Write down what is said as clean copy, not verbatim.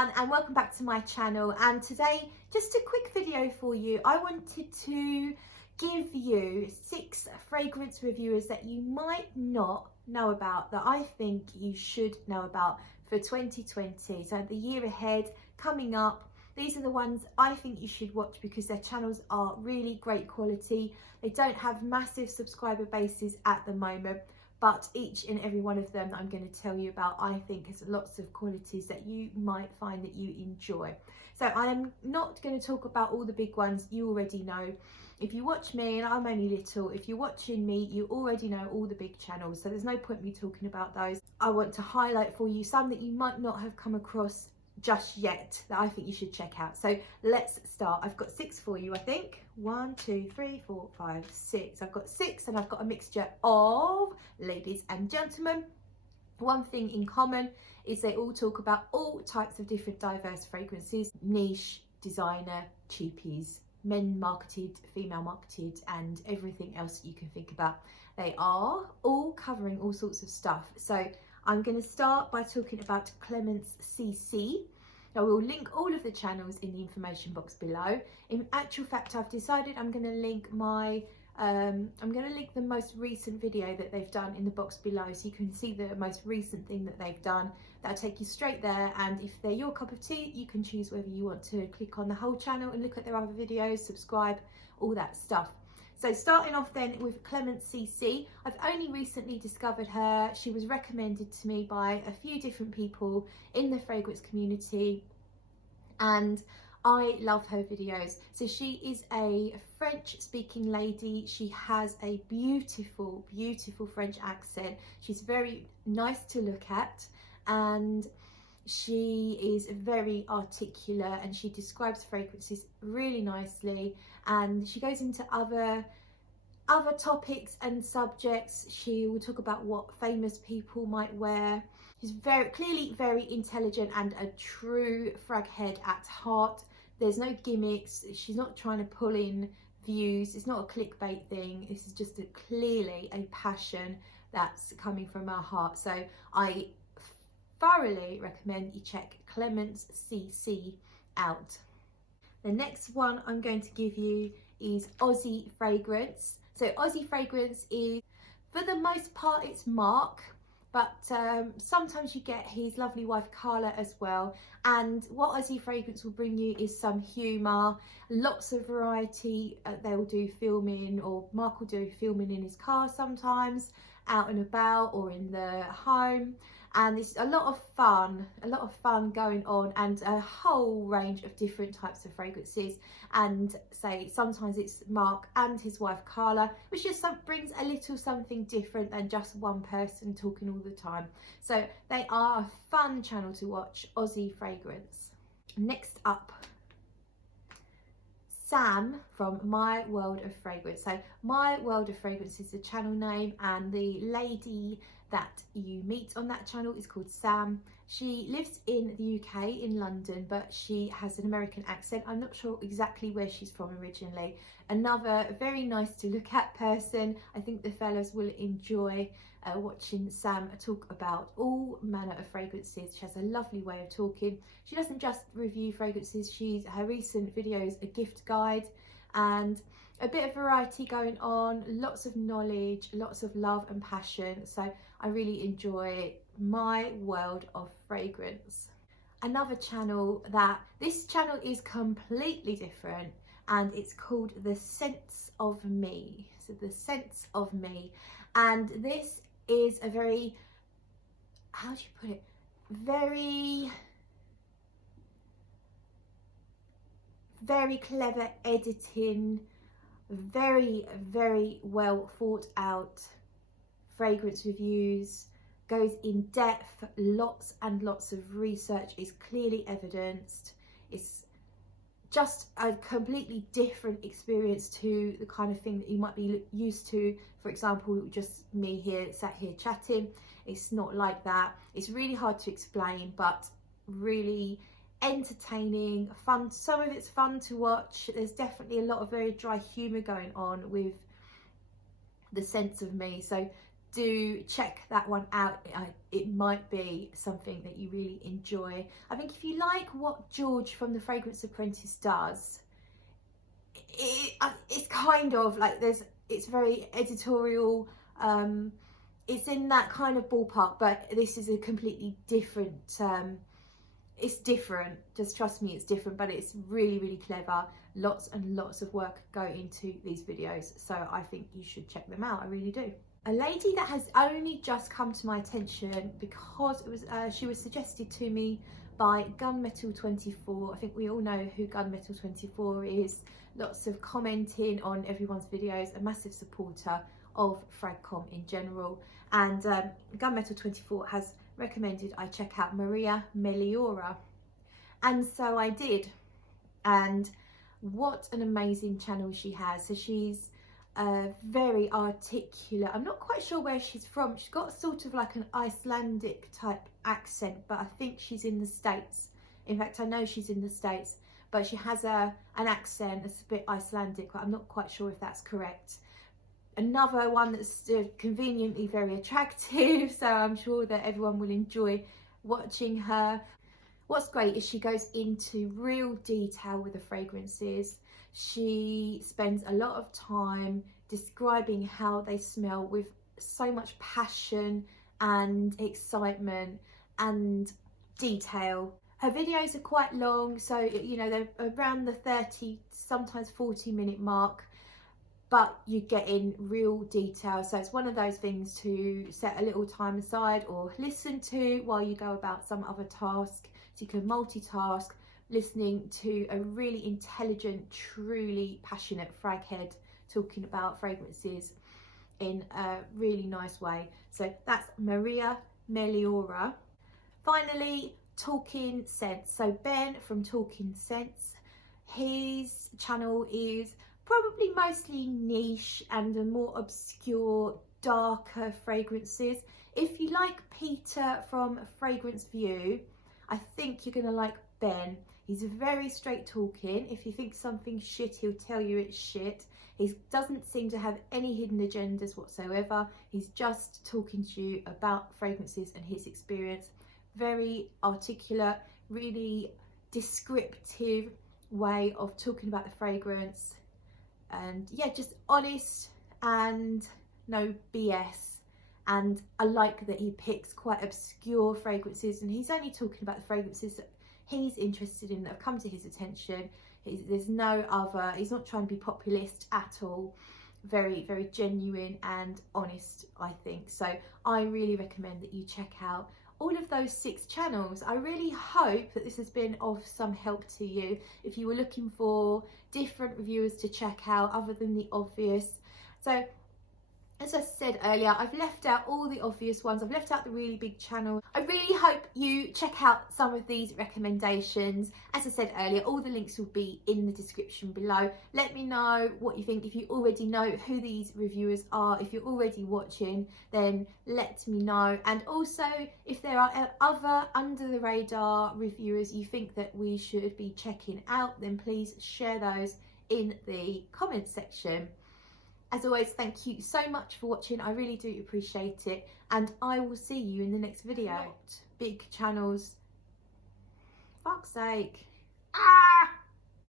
everyone, and welcome back to my channel. And today, just a quick video for you. I wanted to give you 6 fragrance reviewers that you might not know about, that I think you should know about for 2020. So the year ahead coming up, these are the ones I think you should watch because their channels are really great quality. They don't have massive subscriber bases at the moment, but each and every one of them that I'm going to tell you about, I think has lots of qualities that you might find that you enjoy. So I'm not going to talk about all the big ones, you already know. If you watch me, and I'm only little, if you're watching me, you already know all the big channels, so there's no point me talking about those. I want to highlight for you some that you might not have come across just yet that I think you should check out. So let's start. I've got 6 for you, I think. 1, 2, 3, 4, 5, 6. I've got 6, and I've got a mixture of ladies and gentlemen. One thing in common is they all talk about all types of different diverse fragrances, niche, designer, cheapies, men marketed, female marketed, and everything else you can think about. They are all covering all sorts of stuff. So I'm going to start by talking about Clemence CC. I will link all of the channels in the information box below. In actual fact, I've decided I'm going to link my the most recent video that they've done in the box below, so you can see the most recent thing that they've done. That'll take you straight there, and if they're your cup of tea, you can choose whether you want to click on the whole channel and look at their other videos, subscribe, all that stuff. So starting off then with Clemence CC, I've only recently discovered her. She was recommended to me by a few different people in the fragrance community, and I love her videos. So she is a French speaking lady. She has a beautiful, beautiful French accent. She's very nice to look at, and she is very articulate, and she describes fragrances really nicely, and she goes into other topics and subjects. She will talk about what famous people might wear. She's clearly very intelligent and a true frag head at heart. There's no gimmicks. She's not trying to pull in views. It's not a clickbait thing. This is just clearly a passion that's coming from her heart. So I thoroughly recommend you check Clemence CC out. The next one I'm going to give you is Aussie Fragrance. So Aussie Fragrance is, for the most part, it's Mark, but sometimes you get his lovely wife Carla as well. And what Aussie Fragrance will bring you is some humour, lots of variety. They'll do filming, or Mark will do filming in his car sometimes, out and about, or in the home. And it's a lot of fun going on, and a whole range of different types of fragrances. And say sometimes it's Mark and his wife Carla, which just brings a little something different than just one person talking all the time. So they are a fun channel to watch, Aussie Fragrance. Next up, Sam from My World of Fragrance. So My World of Fragrance is the channel name, and the lady that you meet on that channel is called Sam. She lives in the UK, in London, but she has an American accent. I'm not sure exactly where she's from originally. Another very nice to look at person. I think the fellas will enjoy watching Sam talk about all manner of fragrances. She has a lovely way of talking. She doesn't just review fragrances. Her recent videos a gift guide, and a bit of variety going on, lots of knowledge, lots of love and passion. So I really enjoy My World of Fragrance. Another channel this channel is completely different, and it's called The Sense of Me. So The Sense of Me. And this is a very, how do you put it? Very clever editing, very, very well thought out fragrance reviews, goes in depth, lots and lots of research is clearly evidenced. It's just a completely different experience to the kind of thing that you might be used to. For example, just me here, sat here chatting. It's not like that. It's really hard to explain, but really entertaining, fun. Some of it's fun to watch. There's definitely a lot of very dry humour going on with The Sense of Me. So do check that one out. It might be something that you really enjoy. I think if you like what George from the Fragrance Apprentice does, it's kind of like it's very editorial. It's in that kind of ballpark, but this is a completely different. It's different. Just trust me, it's different, but it's really, really clever. Lots and lots of work go into these videos, so I think you should check them out. I really do. A lady that has only just come to my attention because it was she was suggested to me by Gunmetal24. I think we all know who Gunmetal24 is. Lots of commenting on everyone's videos, a massive supporter of Fragcom in general, and Gunmetal24 has recommended I check out Meliora, and so I did. And what an amazing channel she has. So she's very articulate. I'm not quite sure where she's from. She's got sort of like an Icelandic type accent, but I think she's in the States. In fact, I know she's in the States, but she has an accent that's a bit Icelandic, but I'm not quite sure if that's correct. Another one that's conveniently very attractive, so I'm sure that everyone will enjoy watching her. What's great is she goes into real detail with the fragrances. She spends a lot of time describing how they smell with so much passion and excitement and detail. Her videos are quite long, so you know, they're around the 30, sometimes 40-minute mark, but you get in real detail. So it's one of those things to set a little time aside or listen to while you go about some other task. So you can multitask, listening to a really intelligent, truly passionate frag head talking about fragrances in a really nice way. So that's Meliora. Finally, Talking Scents. So Ben from Talking Scents, his channel is probably mostly niche and a more obscure, darker fragrances. If you like Peter from Fragrance View, I think you're gonna like Ben. He's very straight talking. If you think something's shit, he'll tell you it's shit. He doesn't seem to have any hidden agendas whatsoever. He's just talking to you about fragrances and his experience. Very articulate, really descriptive way of talking about the fragrance. And yeah, just honest and no BS. And I like that he picks quite obscure fragrances, and he's only talking about the fragrances that he's interested in, that have come to his attention. There's no other, he's not trying to be populist at all. Very, very genuine and honest, I think. So I really recommend that you check out all of those 6 channels. I really hope that this has been of some help to you. If you were looking for different reviewers to check out other than the obvious. So as I said earlier, I've left out all the obvious ones. I've left out the really big channels. I really hope you check out some of these recommendations. As I said earlier, all the links will be in the description below. Let me know what you think. If you already know who these reviewers are, if you're already watching, then let me know. And also, if there are other under the radar reviewers you think that we should be checking out, then please share those in the comments section. As always, thank you so much for watching. I really do appreciate it. And I will see you in the next video. Big channels. Fuck's sake. Ah!